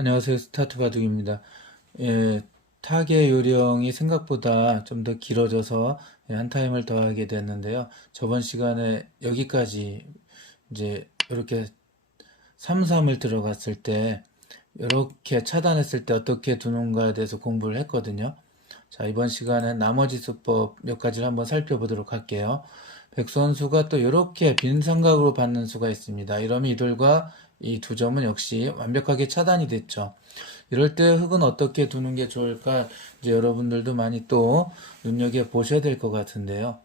안녕하세요. 스타트 바둑입니다. 예, 타겟 요령이 생각보다 좀 더 길어져서 한 타임을 더 하게 됐는데요. 저번 시간에 여기까지 이제 이렇게 3-3을 들어갔을 때 이렇게 차단했을 때 어떻게 두는가에 대해서 공부를 했거든요. 자, 이번 시간에 나머지 수법 몇 가지를 한번 살펴보도록 할게요. 백선수가 또 이렇게 빈 삼각으로 받는 수가 있습니다. 이러면 이들과 이 두 점은 역시 완벽하게 차단이 됐죠. 이럴 때 흙은 어떻게 두는 게 좋을까? 이제 여러분들도 많이 또 눈여겨 보셔야 될 것 같은데요.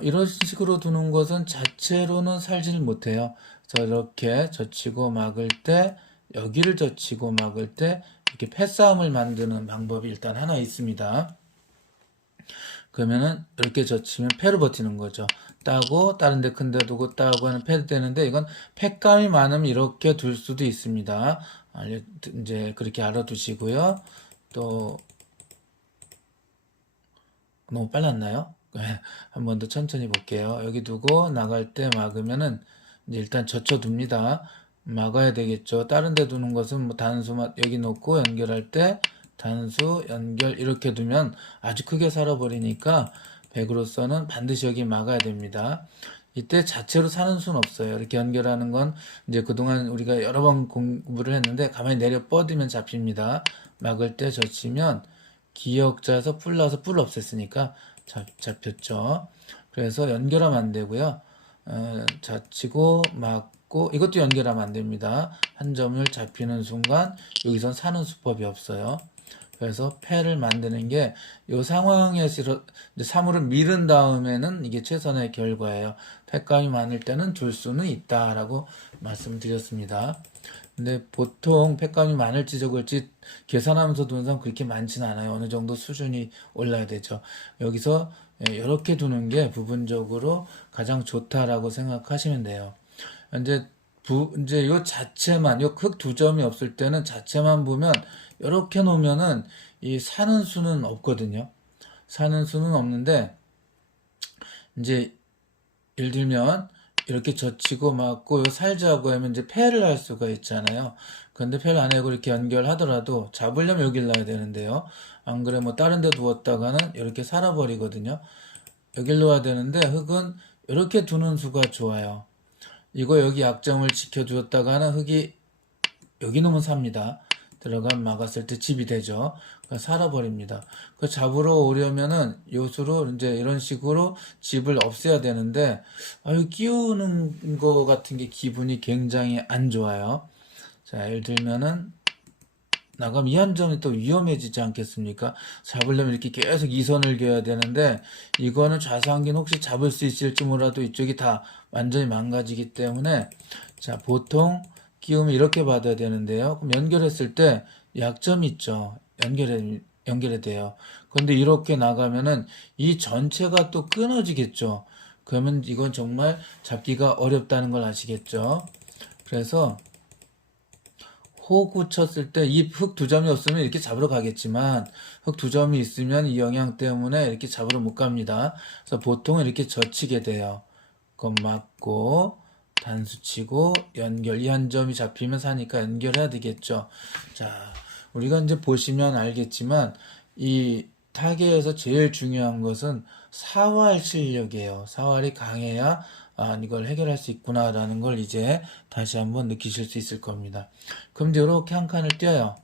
이런 식으로 두는 것은 자체로는 살지를 못해요. 그래서 이렇게 젖히고 막을 때, 여기를 젖히고 막을 때, 이렇게 패싸움을 만드는 방법이 일단 하나 있습니다. 그러면은 이렇게 젖히면 패로 버티는 거죠. 따고 다른 데 큰 데 두고 따고 하는 패도 되는데 이건 패감이 많으면 이렇게 둘 수도 있습니다. 이제 그렇게 알아두시고요. 또 너무 빨랐나요? 한 번 더 천천히 볼게요. 여기 두고 나갈 때 막으면은 이제 일단 젖혀둡니다. 막아야 되겠죠. 다른 데 두는 것은 뭐 단수 여기 놓고 연결할 때 단수 연결 이렇게 두면 아주 크게 살아버리니까 백으로서는 반드시 여기 막아야 됩니다. 이때 자체로 사는 수는 없어요. 이렇게 연결하는 건 이제 그동안 우리가 여러 번 공부를 했는데 가만히 내려 뻗으면 잡힙니다. 막을 때 젖히면 기역자에서 뿔 나서 뿔 없앴으니까 잡혔죠. 그래서 연결하면 안 되고요. 자치고 막고 이것도 연결하면 안 됩니다. 한 점을 잡히는 순간 여기선 사는 수법이 없어요. 그래서 패를 만드는 게 이 상황에서 사물을 밀은 다음에는 이게 최선의 결과예요. 패감이 많을 때는 둘 수는 있다라고 말씀드렸습니다. 근데 보통 패감이 많을지 적을지 계산하면서 두는 사람 그렇게 많지는 않아요. 어느 정도 수준이 올라야 되죠. 여기서 이렇게 두는 게 부분적으로 가장 좋다라고 생각하시면 돼요. 이제 요 자체만, 요 흙 두 점이 없을 때는 자체만 보면 이렇게 놓으면은 이 사는 수는 없거든요. 사는 수는 없는데 이제 예를 들면 이렇게 젖히고 막고 살자고 하면 이제 패를 할 수가 있잖아요. 근데 패를 안 하고 이렇게 연결하더라도 잡으려면 여길 놔야 되는데요. 안 그래 뭐 다른 데 두었다가는 이렇게 살아버리거든요. 여길 놓아야 되는데 흙은 이렇게 두는 수가 좋아요. 이거 여기 약점을 지켜주었다가는 흙이 여기 놓으면 삽니다. 들어가면 막았을 때 집이 되죠. 그러니까 살아버립니다. 그 잡으러 오려면은 요수로 이제 이런 식으로 집을 없애야 되는데 아유 끼우는 거 같은 게 기분이 굉장히 안 좋아요. 자, 예를 들면은 나가면 이 한 점이 또 위험해지지 않겠습니까? 잡으려면 이렇게 계속 이 선을 그어야 되는데 이거는 좌상긴 혹시 잡을 수 있을지 몰라도 이쪽이 다 완전히 망가지기 때문에 자 보통 끼우면 이렇게 받아야 되는데요. 그럼 연결했을 때 약점이 있죠. 연결이 돼요. 그런데 이렇게 나가면은 이 전체가 또 끊어지겠죠. 그러면 이건 정말 잡기가 어렵다는 걸 아시겠죠? 그래서 호구 쳤을 때 이 흙 두 점이 없으면 이렇게 잡으러 가겠지만 흙 두 점이 있으면 이 영향 때문에 이렇게 잡으러 못 갑니다. 그래서 보통 이렇게 젖히게 돼요. 그건 맞고 단수 치고 연결 이 한 점이 잡히면 사니까 연결해야 되겠죠. 자, 우리가 이제 보시면 알겠지만 이 타계에서 제일 중요한 것은 사활 실력이에요. 사활이 강해야 이걸 해결할 수 있구나라는 걸 이제 다시 한번 느끼실 수 있을 겁니다. 그럼 이제 이렇게 한 칸을 띄어요.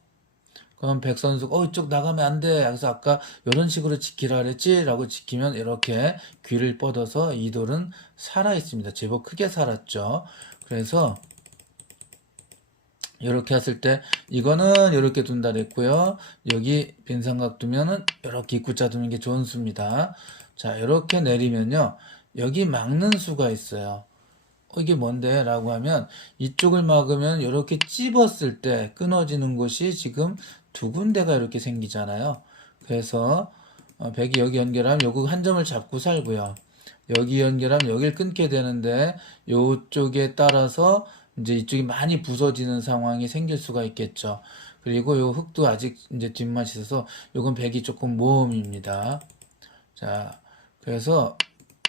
그럼 백선수가 이쪽 나가면 안 돼. 그래서 아까 이런 식으로 지키라 그랬지? 라고 지키면 이렇게 귀를 뻗어서 이 돌은 살아 있습니다. 제법 크게 살았죠. 그래서 이렇게 했을 때 이거는 이렇게 둔다 그랬고요. 여기 빈 삼각 두면은 이렇게 입구자 두는 게 좋은 수입니다. 자, 이렇게 내리면요. 여기 막는 수가 있어요. 이게 뭔데? 라고 하면 이쪽을 막으면 이렇게 찝었을 때 끊어지는 곳이 지금 두 군데가 이렇게 생기잖아요. 그래서 백이 여기 연결하면 요거 한 점을 잡고 살고요. 여기 연결하면 여기를 끊게 되는데 요쪽에 따라서 이제 이쪽이 많이 부서지는 상황이 생길 수가 있겠죠. 그리고 요 흙도 아직 이제 뒷맛이 있어서 요건 백이 조금 모험입니다. 자, 그래서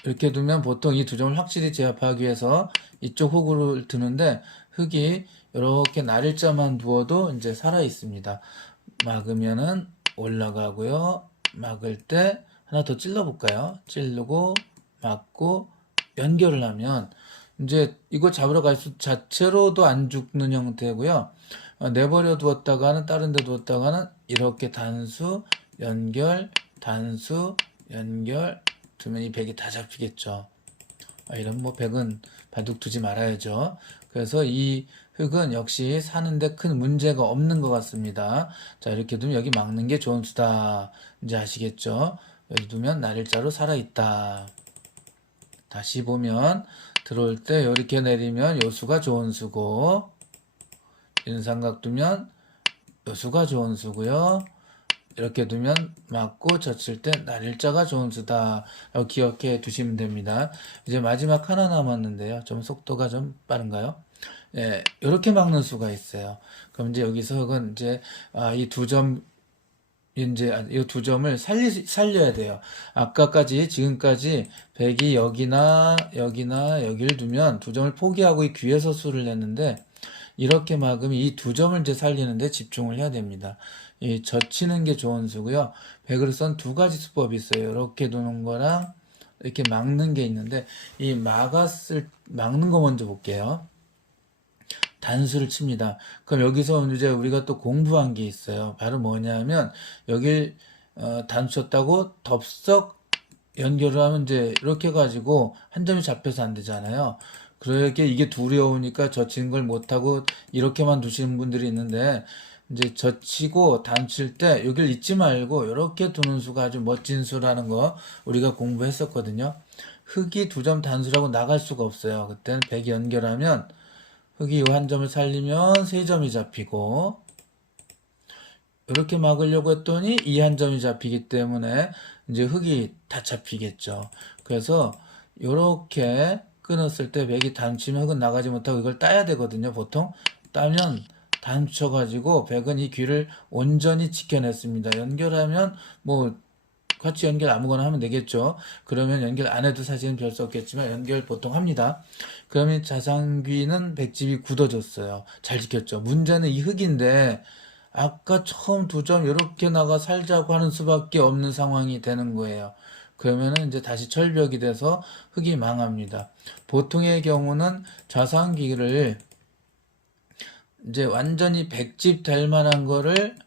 이렇게 두면 보통 이 두 점을 확실히 제압하기 위해서 이쪽 흙을 드는데 흙이 이렇게 날일자만 두어도 이제 살아 있습니다. 막으면은 올라가고요. 막을 때 하나 더 찔러볼까요? 찌르고 막고 연결을 하면 이제 이거 잡으러 갈 수 자체로도 안 죽는 형태고요. 내버려 두었다가는 다른 데 두었다가는 이렇게 단수 연결 단수 연결 두면 이 백이 다 잡히겠죠. 이런 뭐 백은 바둑 두지 말아야죠. 그래서 이 흙은 역시 사는데 큰 문제가 없는 것 같습니다. 자, 이렇게 두면 여기 막는 게 좋은 수다. 이제 아시겠죠? 여기 두면 날일자로 살아있다. 다시 보면 들어올 때 이렇게 내리면 요 수가 좋은 수고, 인삼각 두면 요 수가 좋은 수고요. 이렇게 두면 맞고 젖힐 때 날일자가 좋은 수다. 기억해 두시면 됩니다. 이제 마지막 하나 남았는데요. 좀 속도가 좀 빠른가요? 예, 이렇게 막는 수가 있어요. 그럼 이제 여기서 흙은 이제 이 두 점 이제 이 두 점을 살려야 돼요. 아까까지 지금까지 백이 여기나 여기나 여기를 두면 두 점을 포기하고 이 귀에서 수를 냈는데 이렇게 막으면 이 두 점을 이제 살리는데 집중을 해야 됩니다. 이 젖히는 게 좋은 수고요. 백으로선 두 가지 수법이 있어요. 이렇게 두는 거랑 이렇게 막는 게 있는데 이 막는 거 먼저 볼게요. 단수를 칩니다. 그럼 여기서 이제 우리가 또 공부한 게 있어요. 바로 뭐냐면 여길 단수 쳤다고 덥석 연결을 하면 이제 이렇게 해가지고 한 점이 잡혀서 안 되잖아요. 그렇게 이게 두려우니까 젖히는 걸 못하고 이렇게만 두시는 분들이 있는데 이제 젖히고 단칠 때 여기를 잊지 말고 이렇게 두는 수가 아주 멋진 수라는 거 우리가 공부했었거든요. 흙이 두 점 단수라고 나갈 수가 없어요. 그때는 백이 연결하면 흙이 이 한 점을 살리면 세 점이 잡히고 이렇게 막으려고 했더니 이 한 점이 잡히기 때문에 이제 흙이 다 잡히겠죠. 그래서 이렇게 끊었을 때 백이 단치면 흙은 나가지 못하고 이걸 따야 되거든요. 보통 따면 단쳐가지고 백은 이 귀를 온전히 지켜냈습니다. 연결하면 뭐 같이 연결 아무거나 하면 되겠죠. 그러면 연결 안 해도 사실은 별 수 없겠지만 연결 보통 합니다. 그러면 자상귀는 백집이 굳어졌어요. 잘 지켰죠. 문제는 이 흙인데 아까 처음 두 점 이렇게 나가 살자고 하는 수밖에 없는 상황이 되는 거예요. 그러면은 이제 다시 철벽이 돼서 흙이 망합니다. 보통의 경우는 자상귀를 이제 완전히 백집 될 만한 거를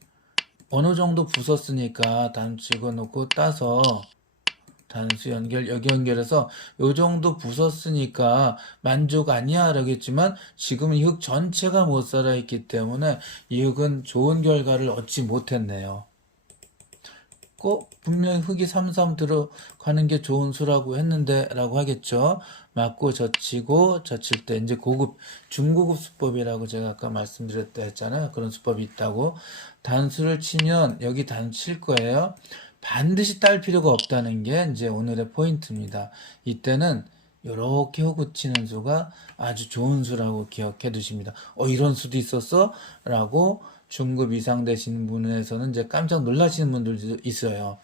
어느 정도 부쉈으니까 단치고 놓고 따서 단수 연결 여기 연결해서 요 정도 부쉈으니까 만족 아니야 라겠지만 지금 이 흙 전체가 못 살아 있기 때문에 이 흙은 좋은 결과를 얻지 못했네요. 꼭 분명히 흙이 삼삼 들어가는 게 좋은 수라고 했는데 라고 하겠죠. 맞고 젖히고 젖힐 때 이제 고급 중고급 수법이라고 제가 아까 말씀드렸다 했잖아요. 그런 수법이 있다고. 단수를 치면 여기 단수 칠 거예요. 반드시 딸 필요가 없다는 게 이제 오늘의 포인트입니다. 이때는 이렇게 호구 치는 수가 아주 좋은 수라고 기억해 두십니다. 이런 수도 있었어? 라고 중급 이상 되시는 분에서는 이제 깜짝 놀라시는 분들도 있어요.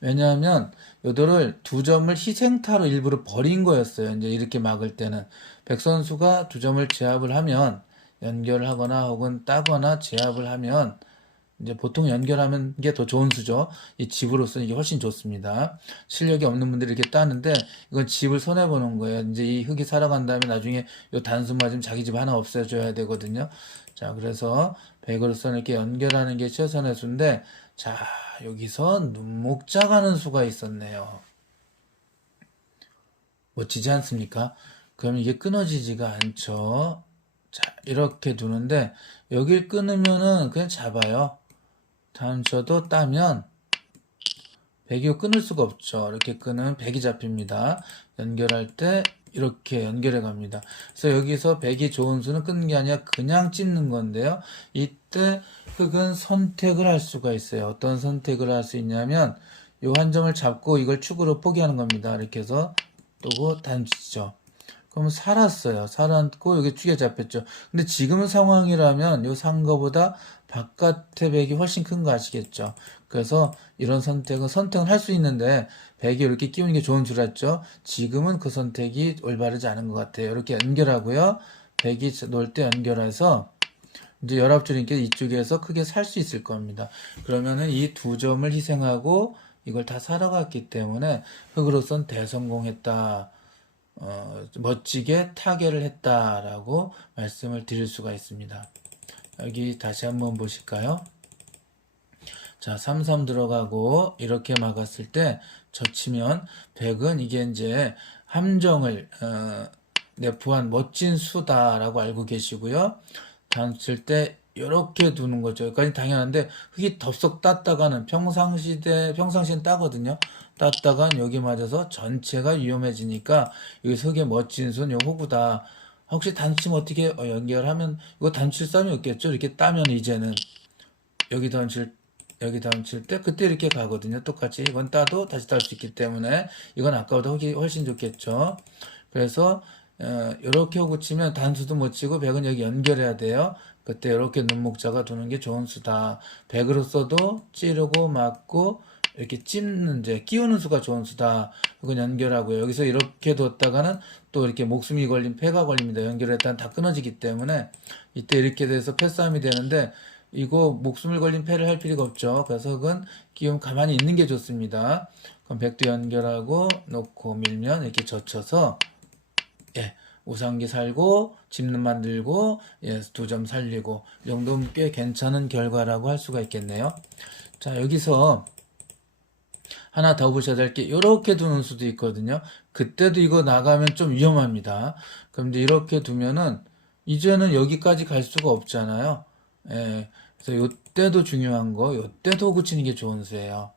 왜냐하면 요도를 두 점을 희생타로 일부러 버린 거였어요. 이제 이렇게 막을 때는 백 선수가 두 점을 제압을 하면 연결을 하거나 혹은 따거나 제압을 하면 이제 보통 연결하는 게 더 좋은 수죠. 이 집으로서는 이게 훨씬 좋습니다. 실력이 없는 분들이 이렇게 따는데 이건 집을 손해보는 거예요. 이제 이 흙이 살아간 다음에 나중에 요 단수 맞으면 자기 집 하나 없애줘야 되거든요. 자, 그래서 백으로서는 이렇게 연결하는 게 최선의 수인데 자, 여기서 눈목자 가는 수가 있었네요. 멋지지 않습니까? 그럼 이게 끊어지지가 않죠. 자, 이렇게 두는데 여길 끊으면은 그냥 잡아요. 다음 쳐도 따면 백이 끊을 수가 없죠. 이렇게 끊으면 백이 잡힙니다. 연결할 때 이렇게 연결해 갑니다. 그래서 여기서 백이 좋은 수는 끊는 게 아니라 그냥 찝는 건데요. 이때 흙은 선택을 할 수가 있어요. 어떤 선택을 할 수 있냐면 이 한 점을 잡고 이걸 축으로 포기하는 겁니다. 이렇게 해서 또고 단치죠. 그럼 살았어요. 살았고 여기 축에 잡혔죠. 근데 지금 상황이라면 이 산 거보다 바깥의 백이 훨씬 큰 거 아시겠죠? 그래서 이런 선택은 할 수 있는데 백이 이렇게 끼우는 게 좋은 줄 알았죠? 지금은 그 선택이 올바르지 않은 것 같아요. 이렇게 연결하고요. 백이 놓을 때 연결해서 이제 연합줄이니까 이쪽에서 크게 살 수 있을 겁니다. 그러면은 이 두 점을 희생하고 이걸 다 살아갔기 때문에 흑으로선 대성공했다. 멋지게 타결을 했다라고 말씀을 드릴 수가 있습니다. 여기 다시 한번 보실까요? 자, 3, 3 들어가고 이렇게 막았을 때 젖히면 백은 이게 이제 함정을 내포한 멋진 수다라고 알고 계시고요. 단칠 때 이렇게 두는 거죠. 여기까지 당연한데 흙이 덥석 땄다가는 평상시엔 따거든요. 땄다간 여기 맞아서 전체가 위험해지니까 여기서 흙의 멋진 수는 요 호구다. 혹시 단치면 어떻게 연결하면 이거 단칠 싸움이 없겠죠. 이렇게 따면 이제는 여기 던질 여기 던질 때 그때 이렇게 가거든요. 똑같이 이건 따도 다시 딸 수 있기 때문에 이건 아까보다 훨씬 좋겠죠. 그래서 이렇게 호구 치면 단수도 못 치고 백은 여기 연결해야 돼요. 그때 이렇게 눈목자가 두는 게 좋은 수다. 백으로 써도 찌르고 맞고 이렇게 찝는 이제 끼우는 수가 좋은 수다. 이건 연결하고요. 여기서 이렇게 뒀다가는 또 이렇게 목숨이 걸린 패가 걸립니다. 연결했다는 다 끊어지기 때문에 이때 이렇게 돼서 패싸움이 되는데 이거 목숨을 걸린 패를 할 필요가 없죠. 그래서 그건 끼우면 가만히 있는 게 좋습니다. 그럼 백도 연결하고 놓고 밀면 이렇게 젖혀서 예, 우상기 살고 집는 만들고 예, 두 점 살리고 이 정도면 꽤 괜찮은 결과라고 할 수가 있겠네요. 자, 여기서 하나 더 보셔야 될 게 이렇게 두는 수도 있거든요. 그때도 이거 나가면 좀 위험합니다. 그럼 이제 이렇게 두면은 이제는 여기까지 갈 수가 없잖아요. 예, 그래서 요때도 중요한 거, 요때도 고치는 게 좋은 수예요.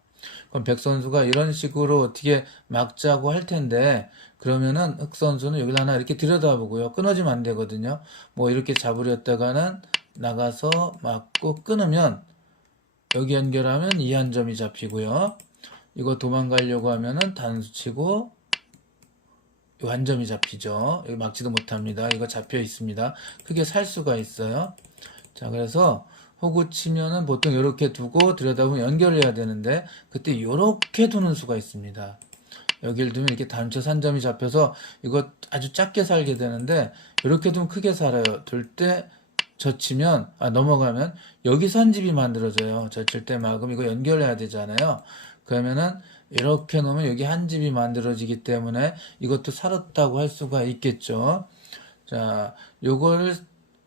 그럼 백 선수가 이런 식으로 어떻게 막자고 할 텐데 그러면은 흑 선수는 여기를 하나 이렇게 들여다보고요. 끊어지면 안 되거든요. 뭐 이렇게 잡으렸다가는 나가서 막고 끊으면 여기 연결하면 이 한 점이 잡히고요. 이거 도망가려고 하면은 단수 치고 이 한 점이 잡히죠. 여기 막지도 못합니다. 이거 잡혀 있습니다. 크게 살 수가 있어요. 자, 그래서 호구 치면은 보통 이렇게 두고 들여다보면 연결해야 되는데 그때 이렇게 두는 수가 있습니다. 여기를 두면 이렇게 단초 산점이 잡혀서 이거 아주 작게 살게 되는데 이렇게 두면 크게 살아요. 둘 때 젖히면 넘어가면 여기 선집이 만들어져요. 젖힐 때 막으면 이거 연결해야 되잖아요. 그러면은 이렇게 놓으면 여기 한 집이 만들어지기 때문에 이것도 살았다고 할 수가 있겠죠. 자, 요거를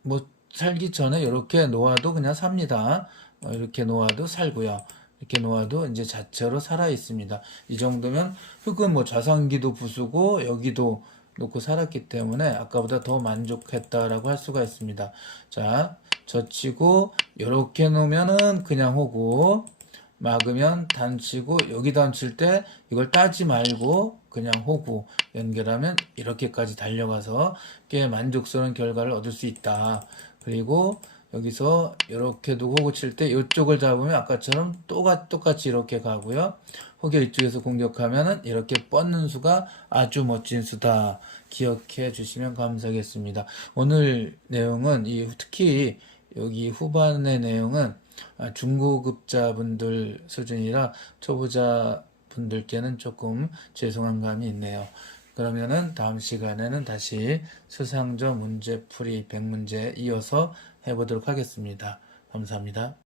뭐 살기 전에 이렇게 놓아도 그냥 삽니다. 이렇게 놓아도 살고요. 이렇게 놓아도 이제 자체로 살아 있습니다. 이 정도면 흙은 뭐 좌상기도 부수고 여기도 놓고 살았기 때문에 아까보다 더 만족했다라고 할 수가 있습니다. 자, 젖히고 이렇게 놓으면은 그냥 호고 막으면 단치고 여기 단칠 때 이걸 따지 말고 그냥 호구 연결하면 이렇게까지 달려가서 꽤 만족스러운 결과를 얻을 수 있다. 그리고 여기서 이렇게 두고 호구 칠 때 이쪽을 잡으면 아까처럼 똑같이 이렇게 가고요. 혹여 이쪽에서 공격하면은 이렇게 뻗는 수가 아주 멋진 수다. 기억해 주시면 감사하겠습니다. 오늘 내용은 특히 여기 후반의 내용은 중고급자분들 수준이라 초보자 분들께는 조금 죄송한 감이 있네요. 그러면은 다음 시간에는 다시 수상조 문제풀이 100문제 이어서 해보도록 하겠습니다. 감사합니다.